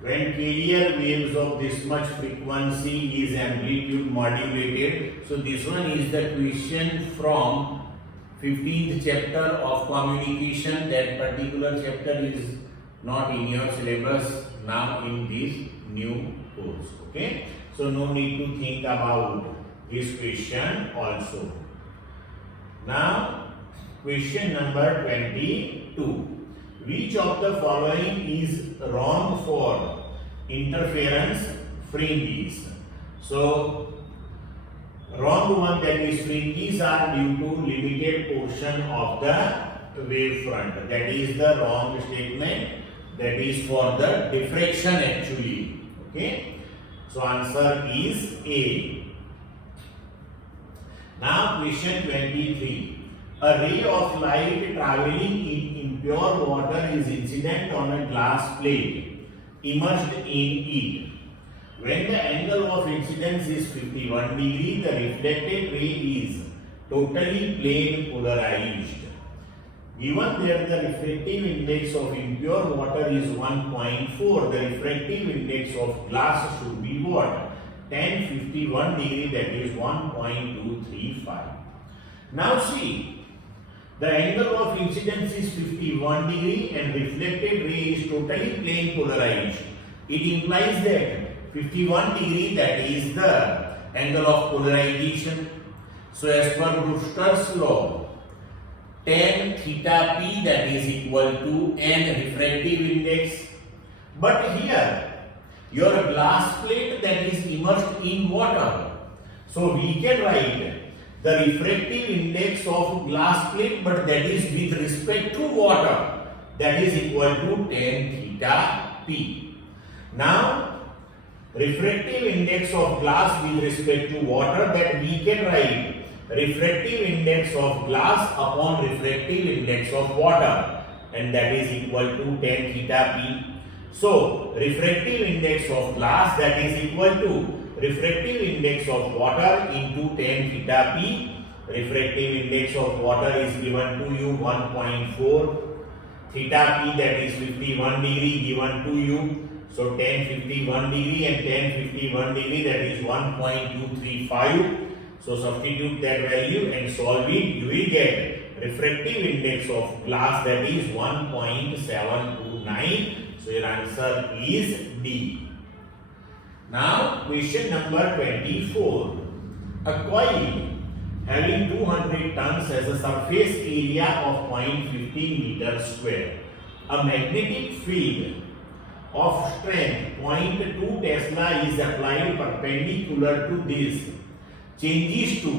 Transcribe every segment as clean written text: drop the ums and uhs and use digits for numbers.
when carrier waves of this much frequency is amplitude modulated. So this one is the question from 15th chapter of communication. That particular chapter is not in your syllabus now in this new course. Okay, so no need to think about this question also. Now question number 22. Which of the following is wrong for interference fringes? So wrong one, that is fringes are due to limited portion of the wavefront. That is the wrong statement. That is for the diffraction actually. Okay. So answer is A. Now question 23. A ray of light traveling in impure water is incident on a glass plate immersed in it. When the angle of incidence is 51 degree, the reflected ray is totally plane polarized. Given that the refractive index of impure water is 1.4, the refractive index of glass should be what? 1051 degree, that is 1.235. Now see, the angle of incidence is 51 degree and reflected ray is totally plane polarized. It implies that 51 degree, that is the angle of polarization. So as per Brewster's law, tan theta p, that is equal to n refractive index. But here your glass plate that is immersed in water. So we can write the refractive index of glass plate, but that is with respect to water, that is equal to tan theta p. Now refractive index of glass with respect to water, that we can write refractive index of glass upon refractive index of water, and that is equal to tan theta p. So refractive index of glass, that is equal to refractive index of water into tan theta p. Refractive index of water is given to you 1.4. Theta p, that is 51 degree, given to you. So tan 51 degree and tan 51 degree, that is 1.235. So substitute that value and solve it. You will get refractive index of glass, that is 1.729. So your answer is D. Now question number 24. A coil having 200 tons has a surface area of 0.15 meters square. A magnetic field of strength 0.2 Tesla is applied perpendicular to this. Changes to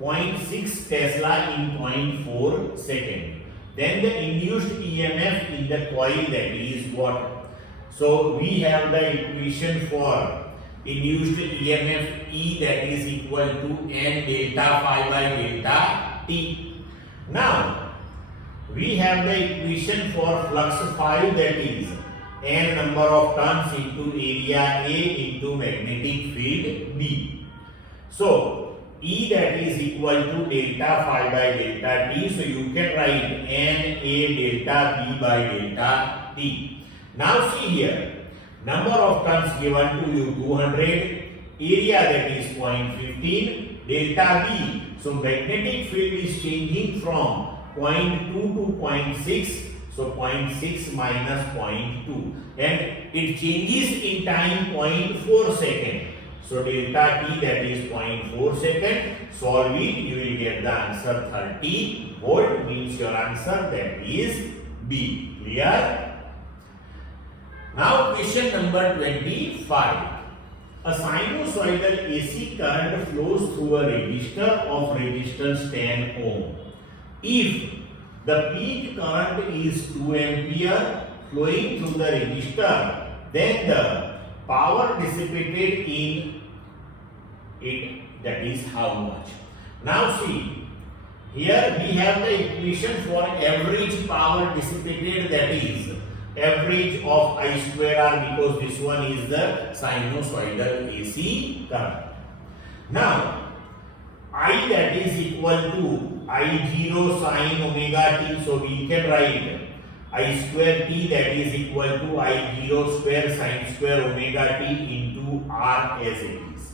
0.6 Tesla in 0.4 second. Then the induced EMF in the coil, that is what? So we have the equation for induced EMF E, that is equal to N delta phi by delta T. Now we have the equation for flux phi, that is N number of turns into area A into magnetic field B. So E, that is equal to delta phi by delta T. So you can write N A delta B by delta T. Now see here, number of turns given to you 200, area that is 0.15, delta B. So magnetic field is changing from 0.2 to 0.6. So 0.6 minus 0.2, and it changes in time 0.4 second. So delta T, that is 0.4 second. Solve it, you will get the answer 30 volt, means your answer, that is B. Clear? Now question number 25. A sinusoidal AC current flows through a resistor of resistance 10 ohm. If the peak current is 2 ampere flowing through the resistor, then the power dissipated in it, that is how much? Now see, here we have the equation for average power dissipated, that is average of I square R, because this one is the sinusoidal AC current. Now I, that is equal to I0 sin omega t. So we can write I square t that is equal to I0 square sin square omega t into r as it is.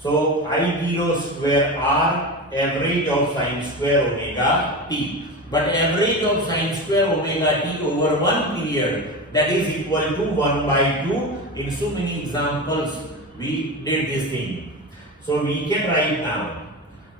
So I0 square r average of sin square omega t. But average of sin square omega t over one period, that is equal to 1 by 2. In so many examples we did this thing. So we can write now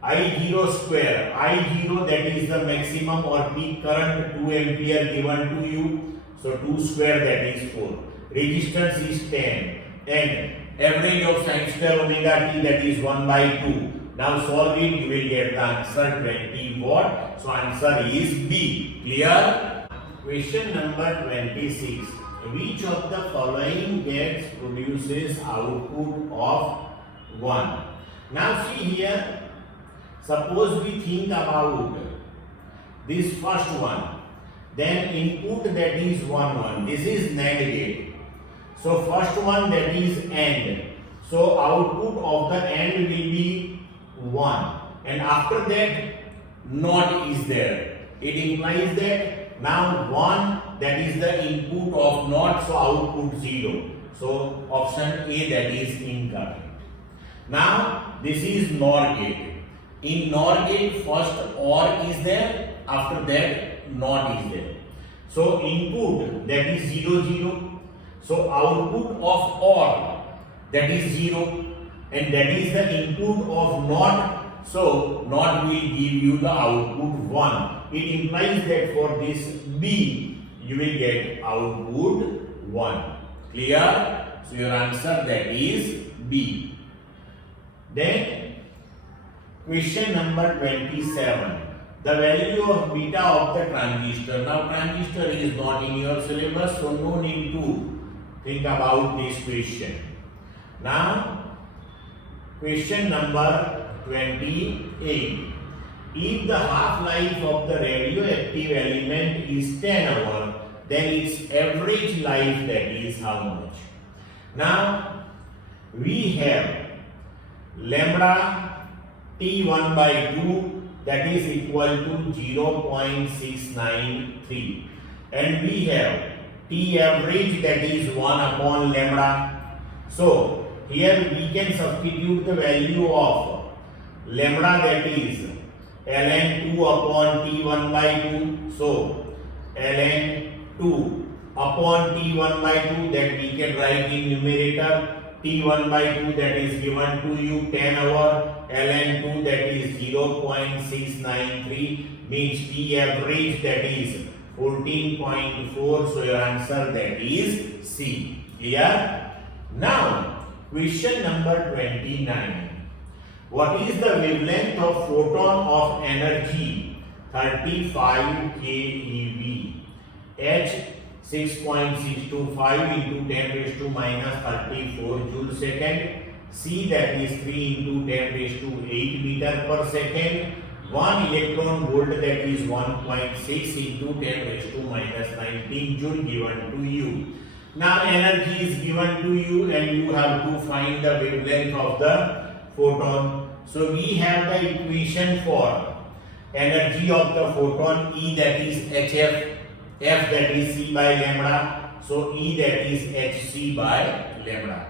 I0 square, I0 that is the maximum or peak current 2 ampere given to you. So 2 square that is 4. Resistance is 10 and average of sin square omega t that is 1 by 2. Now solve it, you will get the answer 20 watt. So answer is B. Clear? Question number 26. Which of the following gets produces output of 1? Now see here. Suppose we think about this first one. Then input that is 1. This is NAND gate. So first one that is AND. So output of the AND will be 1. And after that NOT is there. It implies that now 1 that is the input of NOT, so output 0. So option A that is incorrect. Now this is NOR gate. In NOR gate first OR is there, after that NOT is there. So input that is 0 0. So output of OR that is 0 and that is the input of NOT. So NOT will give you the output 1. It implies that for this B you will get output 1. Clear? So your answer that is B. Then question number 27. The value of beta of the transistor. Now transistor is not in your syllabus, so no need to think about this question. Now question number 28. If the half-life of the radioactive element is 10 hours, then its average life that is how much? Now we have lambda T1 by 2 that is equal to 0.693 and we have T average that is 1 upon lambda. So here we can substitute the value of lambda that is ln 2 upon T1 by 2. So ln 2 upon T1 by 2 that we can write in numerator. T1 by 2 that is given to you 10 hour, ln 2 that is 0.693 means T average that is 14.4. So your answer that is C. Clear? Now question number 29. What is the wavelength of photon of energy 35 keV? H 6.625 into 10 raised to minus 34 joule second. C that is 3 into 10 raised to 8 meter per second. 1 electron volt that is 1.6 into 10 raised to minus 19 joule given to you. Now energy is given to you and you have to find the wavelength of the photon. So we have the equation for energy of the photon E that is HF, F that is C by lambda, so E that is HC by lambda.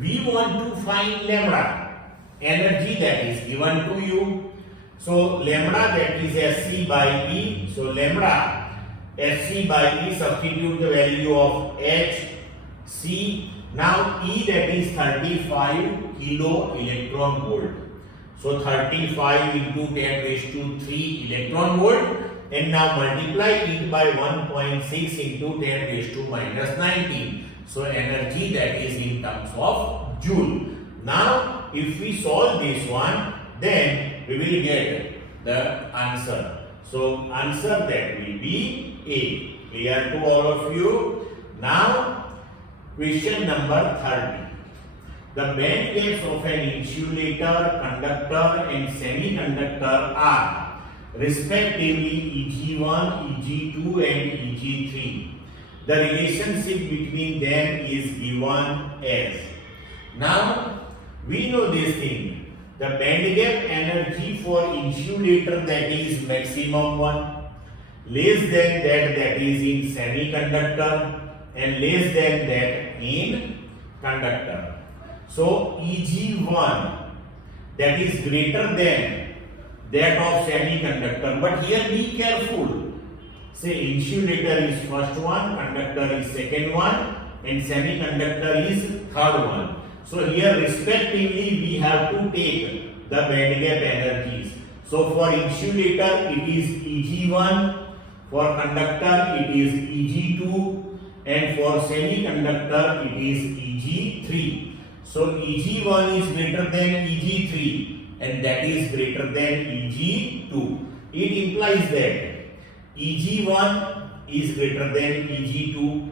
We want to find lambda, energy that is given to you. So lambda that is SC by E, so lambda SC by E, substitute the value of H, C. Now E that is 35 kilo electron volt. So 35 into 10 raised to 3 electron volt and now multiply it by 1.6 into 10 raised to minus 19. So energy that is in terms of joule. Now if we solve this one, then we will get the answer. So answer that will be A. Clear to all of you? Now question number 30. The band gaps of an insulator, conductor and semiconductor are respectively Eg1, Eg2 and Eg3. The relationship between them is given as. Now we know this thing. The band gap energy for insulator that is maximum 1 less than that is in semiconductor, and less than that in conductor. So Eg1 that is greater than that of semiconductor, but here be careful. Say insulator is first one, conductor is second one, and semiconductor is third one. So here respectively we have to take the band gap energies. So for insulator it is Eg1, for conductor it is Eg2, and for semiconductor it is Eg3. So Eg1 is greater than Eg3 and that is greater than Eg2. It implies that Eg1 is greater than Eg2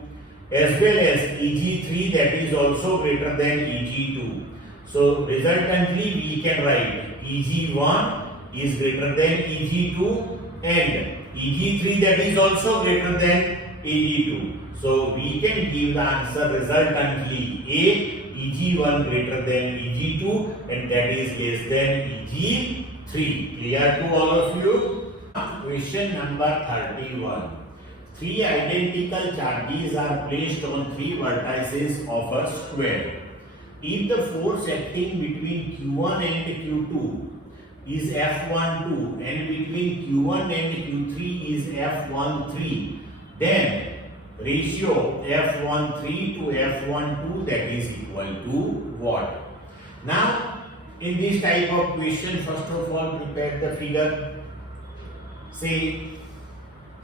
as well as Eg3 that is also greater than Eg2. So resultantly we can write Eg1 is greater than Eg2 and Eg3 that is also greater than Eg2. So we can give the answer resultantly A, Eg1 greater than Eg2 and that is less than Eg3. Clear to all of you? Question number 31. Three identical charges are placed on three vertices of a square. If the force acting between Q1 and Q2 is F12 and between Q1 and Q3 is F13, then ratio F13 to F12 that is equal to what? Now in this type of question, first of all prepare the figure. Say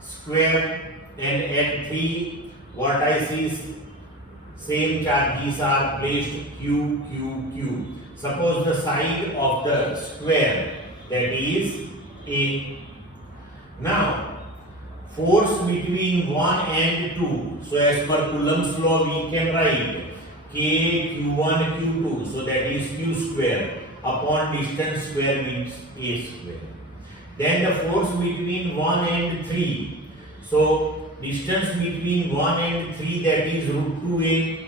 square, and at three vertices same charges are placed Q, Q, Q. Suppose the side of the square that is A. Now force between 1 and 2. So as per Coulomb's law we can write K Q1 Q2. So that is Q square upon distance square means A square. Then the force between 1 and 3. So distance between 1 and 3 that is root 2A.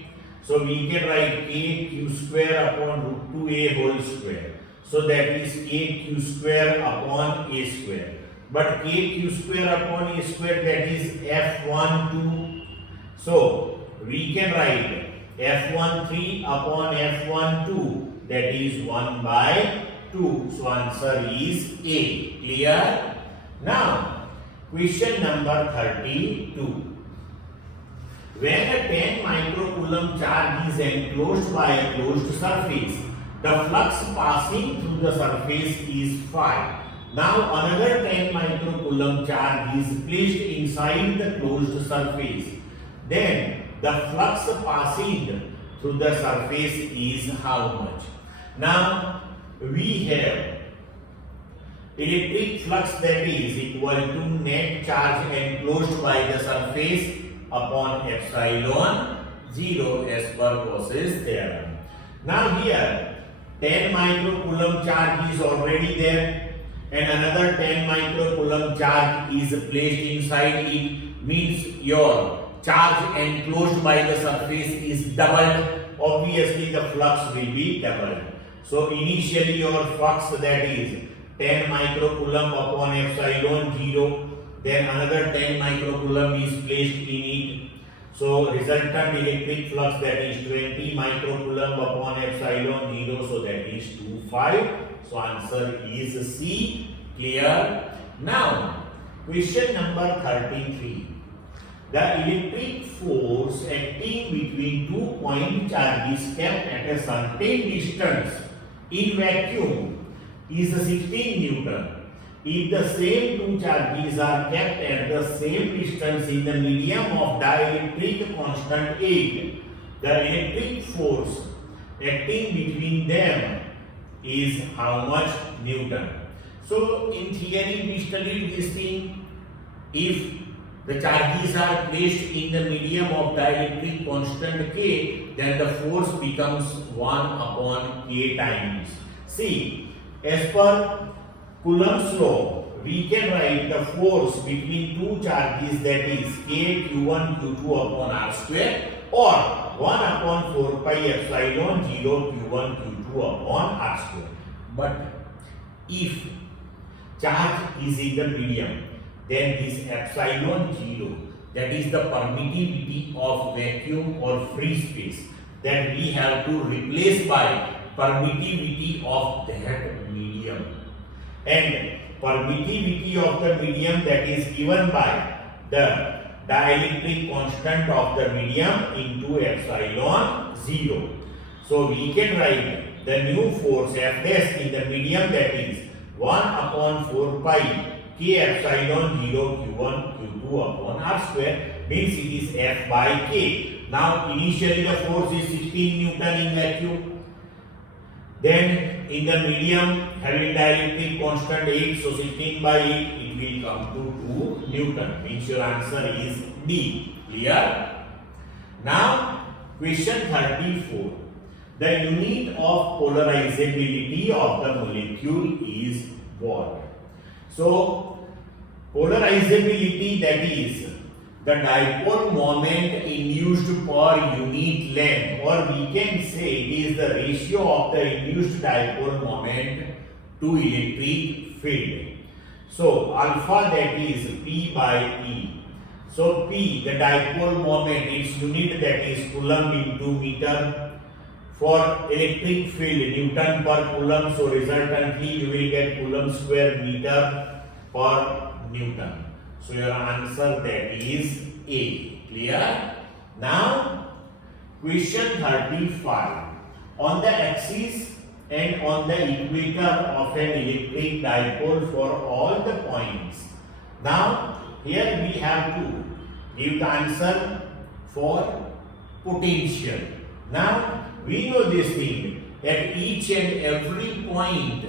So we can write K Q square upon root 2A whole square. So that is K Q square upon A square. But K Q square upon A square that is F12. So we can write F13 upon F12 that is 1 by 2. So answer is A. Clear? Now question number 32. When a 10 microcoulomb charge is enclosed by a closed surface, the flux passing through the surface is phi. Now another 10 microcoulomb charge is placed inside the closed surface. Then the flux passing through the surface is how much? Now we have electric flux that is equal to net charge enclosed by the surface upon epsilon 0 as per Gauss's theorem. Now here 10 microcoulomb charge is already there and another 10 microcoulomb charge is placed inside it, means your charge enclosed by the surface is doubled. Obviously the flux will be doubled. So initially your flux that is 10 microcoulomb upon epsilon 0, then another 10 microcoulomb is placed in it. So resultant electric flux that is 20 microcoulomb upon epsilon 0, so that is 25. So answer is C. Clear? Now question number 33. The electric force acting between two point charges kept at a certain distance in vacuum is 16 Newton. If the same two charges are kept at the same distance in the medium of dielectric constant 8, the electric force acting between them is how much Newton? So in theory we studied this thing. If the charges are placed in the medium of dielectric constant K, then the force becomes 1 upon K times. See, as per Coulomb's law, we can write the force between two charges that is K Q1 Q2 upon R square or 1 upon 4 pi epsilon 0 Q1 Q2 upon R square. But if charge is in the medium, then this epsilon 0, that is the permittivity of vacuum or free space, that we have to replace by permittivity of that medium. And permittivity of the medium, that is given by the dielectric constant of the medium into epsilon 0. So we can write the new force F dash in the medium, that is 1 upon 4 pi K epsilon 0 Q1 Q2 upon R square, means it is F by K. Now initially the force is 16 Newton in vacuum. Then in the medium having dielectric constant 8, so 16 by 8 it will come to 2 Newton. Means your answer is D. Clear? Now question 34. The unit of polarizability of the molecule is what? So polarizability, that is the dipole moment induced per unit length, or we can say it is the ratio of the induced dipole moment to electric field. So alpha, that is P by E. So P, the dipole moment, its unit, that is coulomb into meter. For electric field, Newton per coulomb, so resultantly you will get coulomb square meter per Newton. So your answer, that is A. Clear? Now question 35. On the axis and on the equator of an electric dipole for all the points. Now here we have to give the answer for potential. Now we know this thing, at each and every point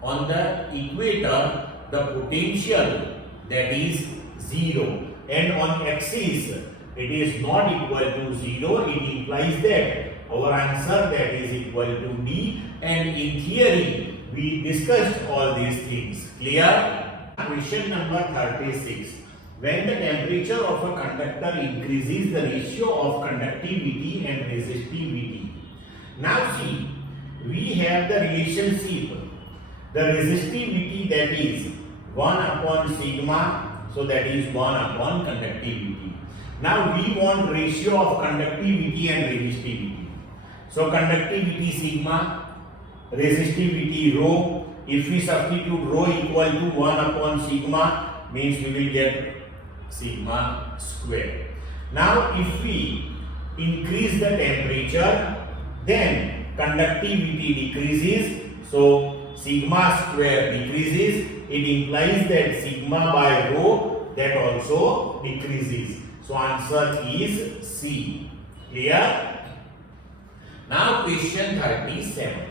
on the equator the potential, that is 0, and on axis it is not equal to 0. It implies that our answer, that is equal to D, and in theory we discussed all these things. Clear? Question number 36. When the temperature of a conductor increases, the ratio of conductivity and resistivity. Now see, we have the relationship, the resistivity, that is 1 upon sigma, so that is 1 upon conductivity. Now we want ratio of conductivity and resistivity. So conductivity sigma, resistivity rho. If we substitute rho equal to 1 upon sigma, means we will get sigma square. Now if we increase the temperature, then conductivity decreases, so sigma square decreases. It implies that sigma by rho, that also decreases. So answer is C. Clear? Now question 37.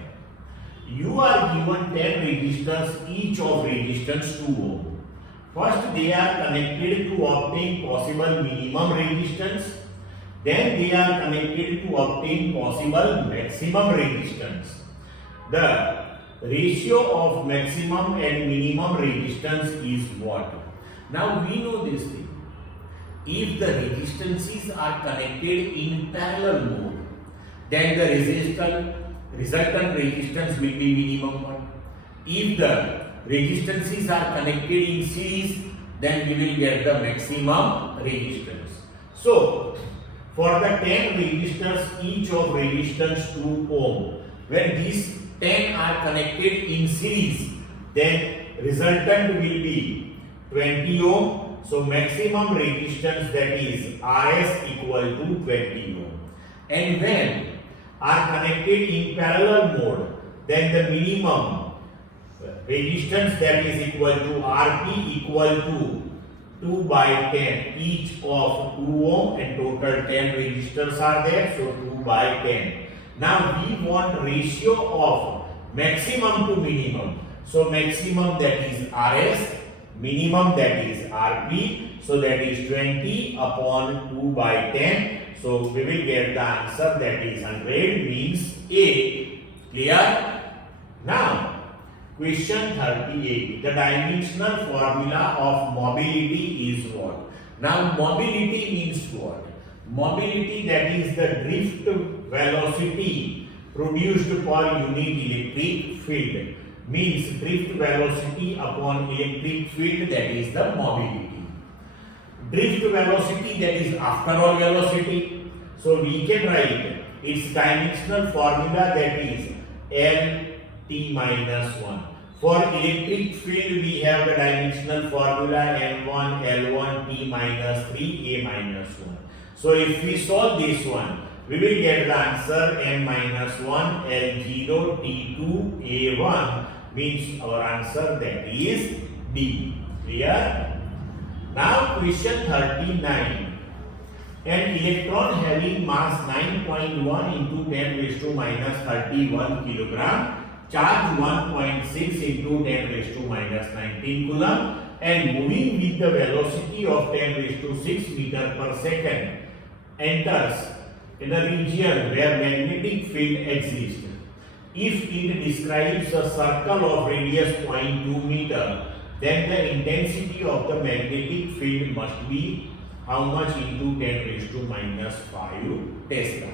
You are given 10 resistors, each of resistance 2 ohm. First they are connected to obtain possible minimum resistance. Then they are connected to obtain possible maximum resistance. The ratio of maximum and minimum resistance is what? Now we know this thing. If the resistances are connected in parallel mode, then the resultant resistance will be minimum one. If the resistances are connected in series, then we will get the maximum resistance. So for the 10 resistors, each of resistance 2 ohm, when these 10 are connected in series, then resultant will be 20 ohm. So maximum resistance, that is Rs, equal to 20 ohm. And when are connected in parallel mode, then the minimum resistance, that is equal to Rp, equal to 2 by 10, each of 2 ohm, and total 10 resistors are there, so 2 by 10. Now we want ratio of maximum to minimum. So maximum, that is Rs, minimum, that is Rp, so that is 20 upon 2 by 10. So we will get the answer, that is 100, means A. Clear? Now question 38. The dimensional formula of mobility is what? Now mobility means what? Mobility, that is the drift velocity produced per unit electric field. Means drift velocity upon electric field, that is the mobility. drift velocity, that is afterall velocity. So we can write its dimensional formula, that is Lt minus 1. For electric field we have the dimensional formula M1 L1 T minus 3 A minus 1. So if we solve this one, we will get the answer M minus 1 L0 T2 A1, means our answer that is D. Clear? Now question 39. An electron having mass 9.1 into 10 raised to minus 31 kilogram, charge 1.6 into 10 raised to minus 19 coulomb, and moving with the velocity of 10 raised to 6 meter per second, enters in a region where magnetic field exists. If it describes a circle of radius 0.2 meter, then the intensity of the magnetic field must be how much into 10 raised to minus 5 Tesla.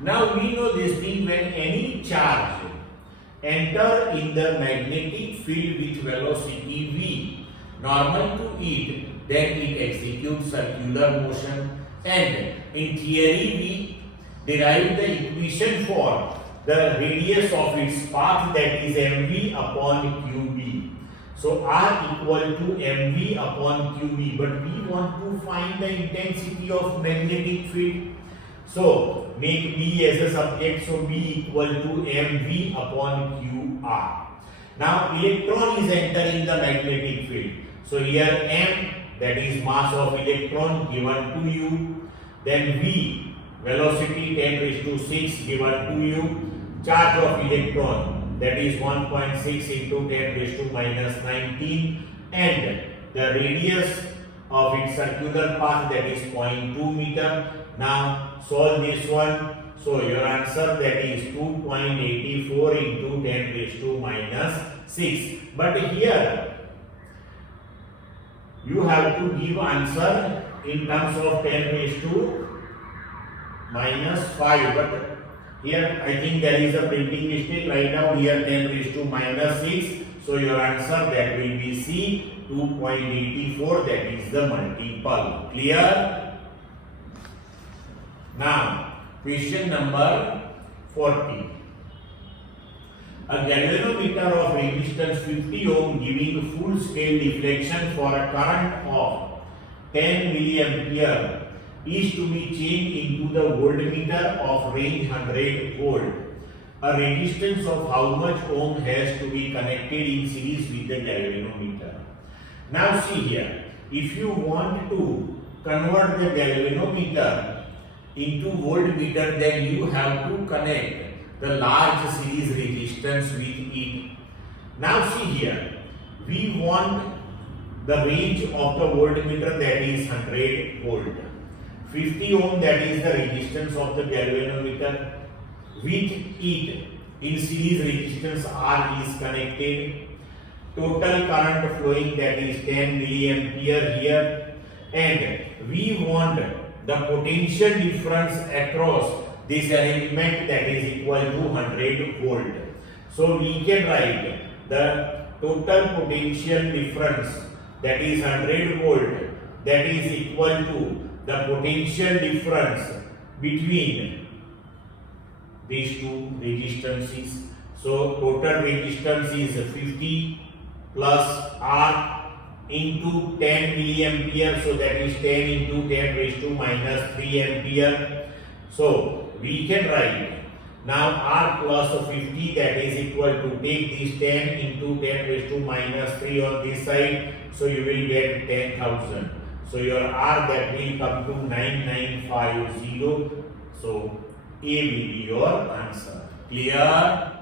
Now we know this thing, when any charge enter in the magnetic field with velocity v normal to it, then it executes circular motion, and in theory we derive the equation for the radius of its path, that is mv upon qb. So R equal to mv upon qb, but we want to find the intensity of magnetic field. So make B as a subject, so B equal to mv upon qr. Now electron is entering the magnetic field. So here m, that is mass of electron, given to you. Then v, velocity 10 raised to 6 given to you. Charge of electron, that is 1.6 into 10 raised to minus 19, and the radius of its circular path, that is 0.2 meter. Now solve this one. So your answer, that is 2.84 into 10 raised to minus 6. But here you have to give answer in terms of 10 raised to minus 5. But here I think there is a printing mistake. Write down here 10 raised to minus 6. So your answer, that will be C, 2.84, that is the multiple. Clear? Now question number 40. A galvanometer of resistance 50 ohm giving full scale deflection for a current of 10 milliampere is to be changed into the voltmeter of range 100 volt. A resistance of how much ohm has to be connected in series with the galvanometer. Now see here, if you want to convert the galvanometer into voltmeter, then you have to connect the large series resistance with it. Now see here, we want the range of the voltmeter, that is 100 volt. 50 ohm, that is the resistance of the galvanometer. With it in series resistance R is connected. Total current flowing, that is 10 milliampere here, and we want the potential difference across this arrangement, that is equal to 100 volt. So we can write the total potential difference, that is 100 volt, that is equal to the potential difference between these two resistances. So total resistance is 50 plus R into 10 milliampere, so that is 10 into 10 raised to minus 3 ampere. So we can write now R plus 50, that is equal to, take this 10 into 10 raised to minus 3 on this side, so you will get 10,000. So your R, that will come to 9950. So A will be your answer. Clear?